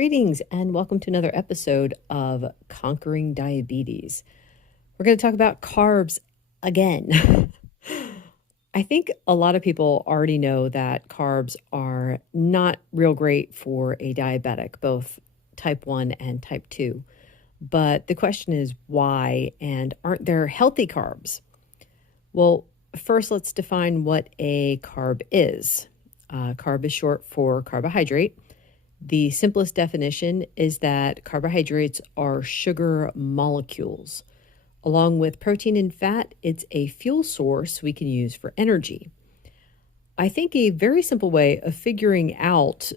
Greetings and welcome to another episode of Conquering Diabetes. We're going to talk about carbs again. I think a lot of people already know that carbs are not real great for a diabetic, both type 1 and type 2. But the question is why, and aren't there healthy carbs? Well, first let's define what a carb is. Carb is short for carbohydrate. The simplest definition is that carbohydrates are sugar molecules. Along with protein and fat, it's a fuel source we can use for energy. I think a very simple way of figuring out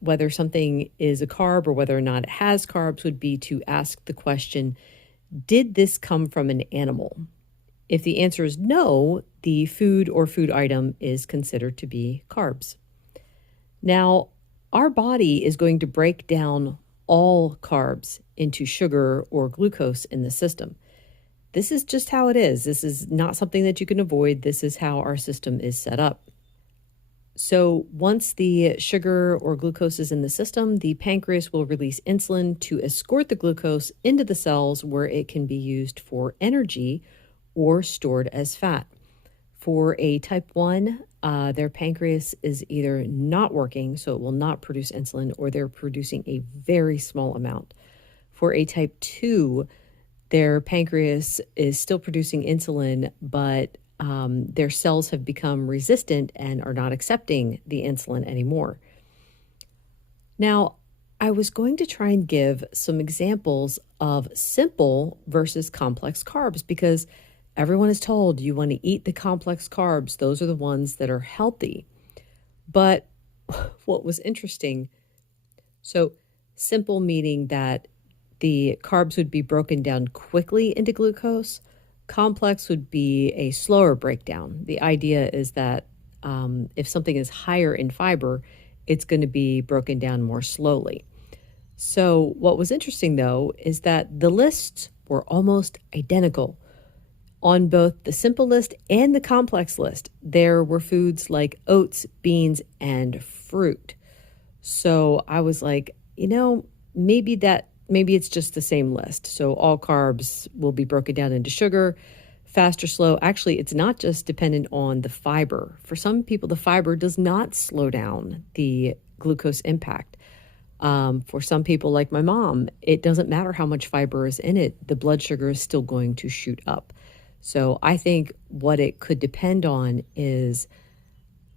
whether something is a carb or whether or not it has carbs would be to ask the question, did this come from an animal? If the answer is no, the food or food item is considered to be carbs. Now, our body is going to break down all carbs into sugar or glucose in the system. This is just how it is. This is not something that you can avoid. This is how our system is set up. So once the sugar or glucose is in the system, the pancreas will release insulin to escort the glucose into the cells where it can be used for energy or stored as fat. For a type 1, their pancreas is either not working, so it will not produce insulin, or they're producing a very small amount. For a type 2, their pancreas is still producing insulin, but their cells have become resistant and are not accepting the insulin anymore. Now, I was going to try and give some examples of simple versus complex carbs because everyone is told you want to eat the complex carbs. Those are the ones that are healthy. But what was interesting, so simple meaning that the carbs would be broken down quickly into glucose. Complex would be a slower breakdown. The idea is that if something is higher in fiber, it's going to be broken down more slowly. So what was interesting, though, is that the lists were almost identical. On both the simple list and the complex list, there were foods like oats, beans, and fruit. So I was like, maybe it's just the same list. So all carbs will be broken down into sugar, fast or slow. Actually, it's not just dependent on the fiber. For some people, the fiber does not slow down the glucose impact. For some people, like my mom, it doesn't matter how much fiber is in it. The blood sugar is still going to shoot up. So I think what it could depend on is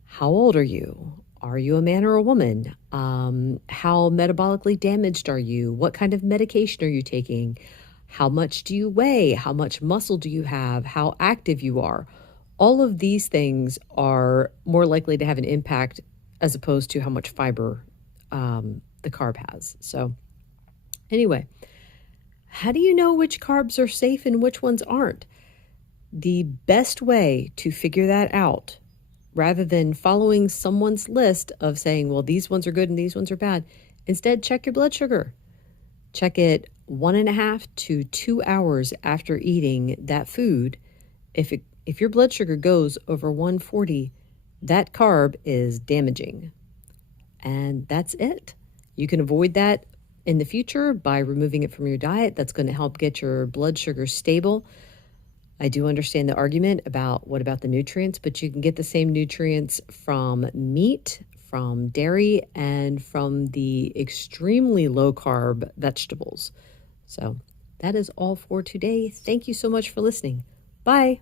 how old are you? Are you a man or a woman? How metabolically damaged are you? What kind of medication are you taking? How much do you weigh? How much muscle do you have? How active you are? All of these things are more likely to have an impact as opposed to how much fiber the carb has. So anyway, how do you know which carbs are safe and which ones aren't? The best way to figure that out, rather than following someone's list of saying, well, these ones are good and these ones are bad, instead check your blood sugar. Check it 1.5 to 2 hours after eating that food. If your blood sugar goes over 140, that carb is damaging. And that's it. You can avoid that in the future by removing it from your diet. That's going to help get your blood sugar stable. I do understand the argument about what about the nutrients, but you can get the same nutrients from meat, from dairy, and from the extremely low carb vegetables. So that is all for today. Thank you so much for listening. Bye.